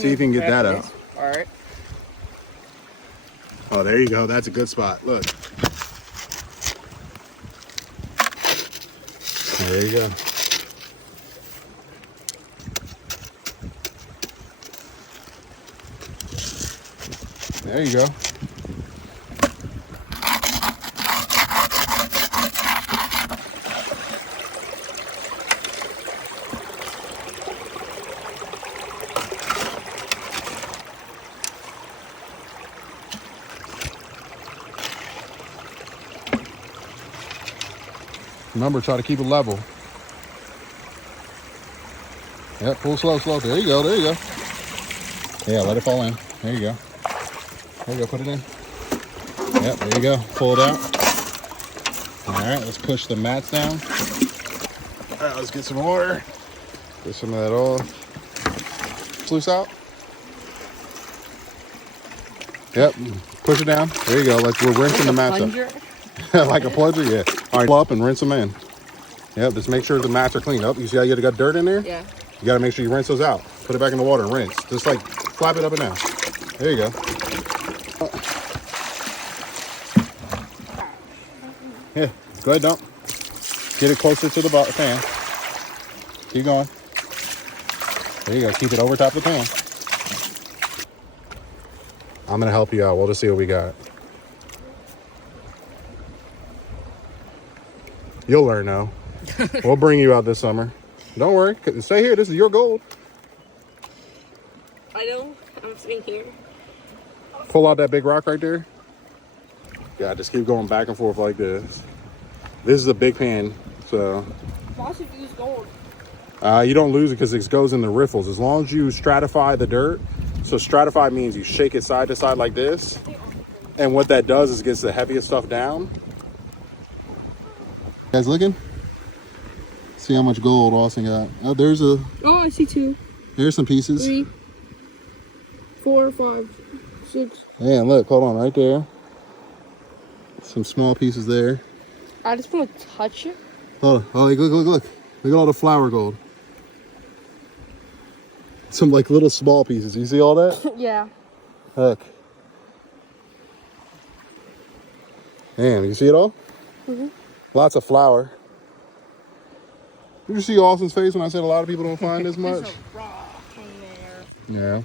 See if you can get that out. All right. Oh, there you go. That's a good spot. Look. There you go. There you go. Remember, try to keep it level. Yep, pull slow, slow. There you go, there you go. Yeah, let it fall in. There you go. There you go, put it in. Yep, there you go. Pull it out. All right, let's push the mats down. All right, let's get some water. Get some of that oil. Sluice out. Yep, push it down. There you go, like we're rinsing the mats up. Like a plunger, yeah. All right, pull up and rinse them in. Yep, just make sure the mats are cleaned up. You see how you got dirt in there? Yeah. You got to make sure you rinse those out. Put it back in the water and rinse. Just like flap it up and down. There you go. Yeah, go ahead, dump. Get it closer to the fan. Keep going. There you go. Keep it over top of the pan. I'm going to help you out. We'll just see what we got. You'll learn now. We'll bring you out this summer. Don't worry. Stay here. This is your gold. I know. I'm sitting here. Pull out that big rock right there. Yeah, just keep going back and forth like this. This is a big pan, so. Why should you use gold? You don't lose it because it goes in the riffles. As long as you stratify the dirt. So stratify means you shake it side to side like this. And what that does is gets the heaviest stuff down. You guys looking? See how much gold Austin got. Oh, there's a. Oh, I see two. There's some pieces. 3, 4, 5, 6. Man, look, hold on, right there. Some small pieces there. I just want to touch it. Oh, look, look, look, look. Look at all the flour gold. Some like little small pieces. You see all that? Yeah. Look. Man, you see it all? Mm-hmm. Lots of flour. Did you see Austin's face when I said a lot of people don't find this much? There's a rock in there. Yeah.